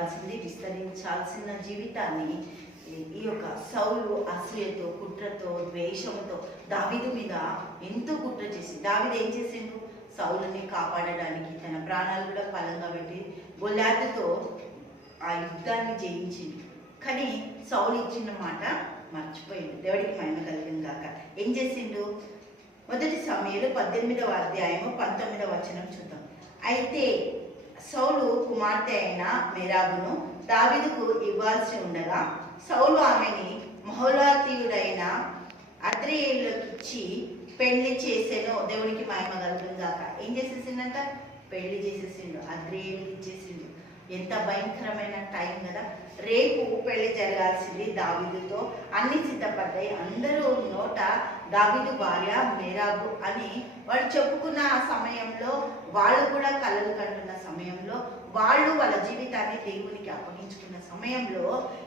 పెరగాల్సింది, విస్తరించాల్సిన జీవితాన్ని ఈ యొక్క సౌలు అసూయతో, కుట్రతో, ద్వేషంతో దావీదు మీద ఎంతో కుట్ర చేసి, దావీదు ఏం చేసిండు? సౌలుని కాపాడడానికి తన ప్రాణాలు కూడా పలంగా పెట్టి గొల్యాతుతో ఆ యుద్ధాన్ని జయించింది. కానీ సౌలు ఇచ్చిన మాట మర్చిపోయిండు. దేవుడికి మహిమ కలిగింది కాక ఏం చేసిండు? మొదటి సమయంలో 18వ అధ్యాయము 19వ వచనం చూద్దాం. అయితే సౌలు కుమార్తె అయిన మెరాబును దావీదుకు ఇవ్వాల్సి ఉండగా సౌలు ఆమెని మహోలాతీయుడైన అద్రియేలుకి ఇచ్చి పెళ్లి చేసేను. దేవుడికి మహిమ కలుగుతుంది కాక ఏం చేసేసిండంట? పెళ్లి చేసేసిండు, అద్రియేలుకి ఇచ్చేసిండు. ఎంత భయంకరమైన టైం కదా. రేపు పెళ్లి జరగాల్సింది దావీదుతో, అన్ని సిద్ధపడ్డాయి. అందరూ నోట దావీదు భార్య మేరాబు అని వాళ్ళు చెప్పుకున్న ఆ సమయంలో, వాళ్ళు కూడా కలలు కంటున్న సమయంలో, వాళ్ళు వాళ్ళ జీవితాన్ని దేవునికి అప్పగించుకున్న సమయంలో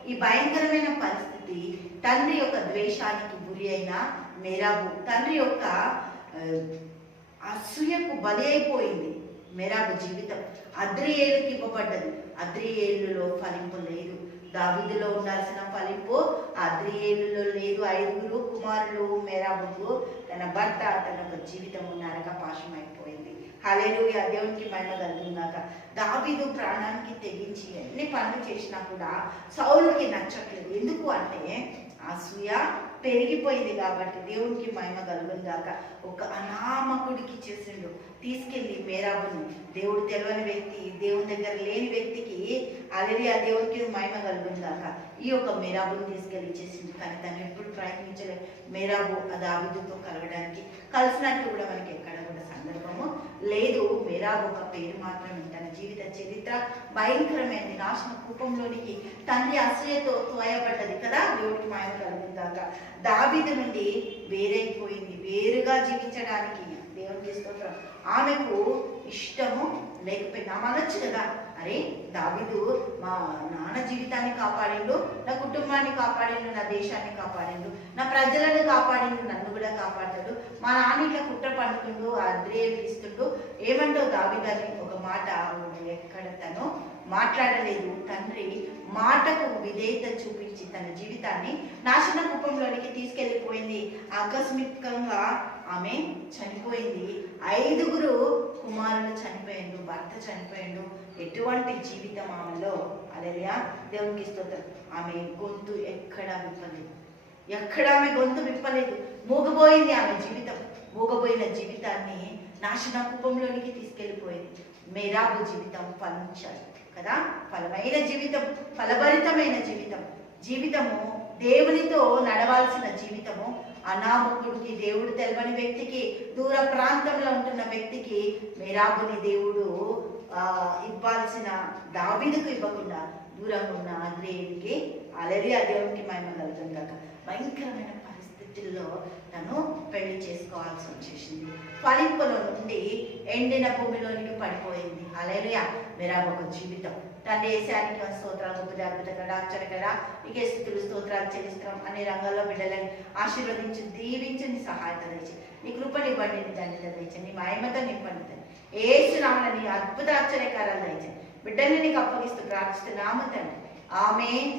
ఈ భయంకరమైన పరిస్థితి, తండ్రి యొక్క ద్వేషానికి గురి అయిన మేరాబు, తండ్రి యొక్క అసూయకు బలి అయిపోయింది మెరాబు జీవితం. అద్రియేలుకి ఇవ్వబడ్డది. అద్రియేలులో ఫలింపు లేదు. దావీదులో ఉండాల్సిన ఫలింపు అద్రియేలులో లేదు. 5 కుమారులు మెరాబుకు, తన భర్త, తన యొక్క జీవితం నరకపాశం అయిపోయింది. హల్లెలూయా, దేవునికి మహిమ కలుగుగాక. దావీదు ప్రాణానికి తెగించి ఎన్ని పనులు చేసినా కూడా సౌలుకి నచ్చట్లేదు. ఎందుకు అంటే అసూయ పెరిగిపోయింది కాబట్టి. దేవునికి మహిమ కలుగుగాక. ఒక అనామకుడికి చేసిండు, తీసుకెళ్ళి మేరాబును, దేవుడు తెలియని వ్యక్తి, దేవుని దగ్గర లేని వ్యక్తికి, హల్లెలూయా, దేవునికి మహిమ కలుగుగాక, ఈ యొక్క మేరాబును తీసుకెళ్ళి ఇచ్చేసింది. కానీ తను ఎప్పుడు ప్రయత్నించలేదు మేరాబు దావీదుతో కలవడానికి. కలిసినట్టు కూడా మనకి ఎక్కడ కూడా సందర్భము లేదు. మేరాబు ఒక పేరు మాత్రమే. తన జీవిత చరిత్ర భయంకరమైనది. నాశన కూపంలోనికి తండ్రి అసూయతో తోయబడ్డది కదా. దేవుడికి మహిమ కలుగుగాక. దావీదు నుండి వేరైపోయింది. వేరుగా జీవించడానికి దేవునికి స్తోత్రం. ఆమెకు ఇష్టము లేకపోయింది. ఆమె అనొచ్చు కదా, అరే దావీదు మా నాన్న జీవితాన్ని కాపాడిండు, నా కుటుంబాన్ని కాపాడిండు, నా దేశాన్ని కాపాడిండు, నా ప్రజలను కాపాడిండు, నన్ను కూడా కాపాడాడు. మా నాన్న ఇట్లా కుట్ర పండుకుండు, అద్రియేలుకి ఇస్తుండు, ఏమంటావు దావీదు అని ఒక మాట ఎక్కడ తను మాట్లాడలేదు. తండ్రి మాటకు విధేయత చూపించి తన జీవితాన్ని నాశన కుప్పంలోనికి తీసుకెళ్ళిపోయింది. ఆకస్మికంగా ఆమె చనిపోయింది. 5 కుమారులు చనిపోయిండు, భర్త చనిపోయిండు. ఎటువంటి జీవితం ఆమెలో. హల్లెలూయా, దేవునికి స్తోత్రం. ఆమె గొంతు ఎక్కడా విప్పలేదు. ఆమె గొంతు విప్పలేదు. మూగబోయింది ఆమె జీవితం. మూగబోయిన జీవితాన్ని నాశన కుప్పంలోనికి తీసుకెళ్ళిపోయింది. మేరాబు జీవితం ఫలించాలి కదా. ఫలమైన జీవితం, ఫలభరితమైన జీవితము దేవునితో నడవాల్సిన జీవితము. అనామకుడికి, దేవుడు తెలియని వ్యక్తికి, దూర ప్రాంతంలో ఉంటున్న వ్యక్తికి మేరాబుని దేవుడు ఇవ్వాల్సిన దావీదుకు ఇవ్వకుండా దూరంగా ఉన్న అద్రియేలుకి, హల్లెలూయా, దేవునికి మహిమ కలుగుతుంది కాక, భయంకరమైన పరిస్థితుల్లో తను పెళ్లి చేసుకోవాల్సి వచ్చేసింది. ఫలింపులో నుండి ఎండిన భూమిలోనికి పడిపోయింది. హల్లెలూయా, మేరాబు ఒక జీవితం. తండ్రి యేసానికి స్తోత్రాలు, గొప్ప అద్భుతకర, ఆశ్చర్యకర, నీకే స్తుతులు స్తోత్రాలు చెల్లిస్తున్నాం. అన్ని రంగాల్లో బిడ్డలని ఆశీర్వదించి దీవించి నీ సహాయత తెచ్చి, నీ కృపని ఇవ్వండి, నీ దండిత తెచ్చి, నీ మహిమతో నింపండి. యేసు నామమున నీ అద్భుత ఆశ్చర్యకారాలు తెచ్చి బిడ్డల్ని నీకు అప్పగిస్తూ ప్రార్థిస్తున్నాము తండ్రి. ఆమేన్.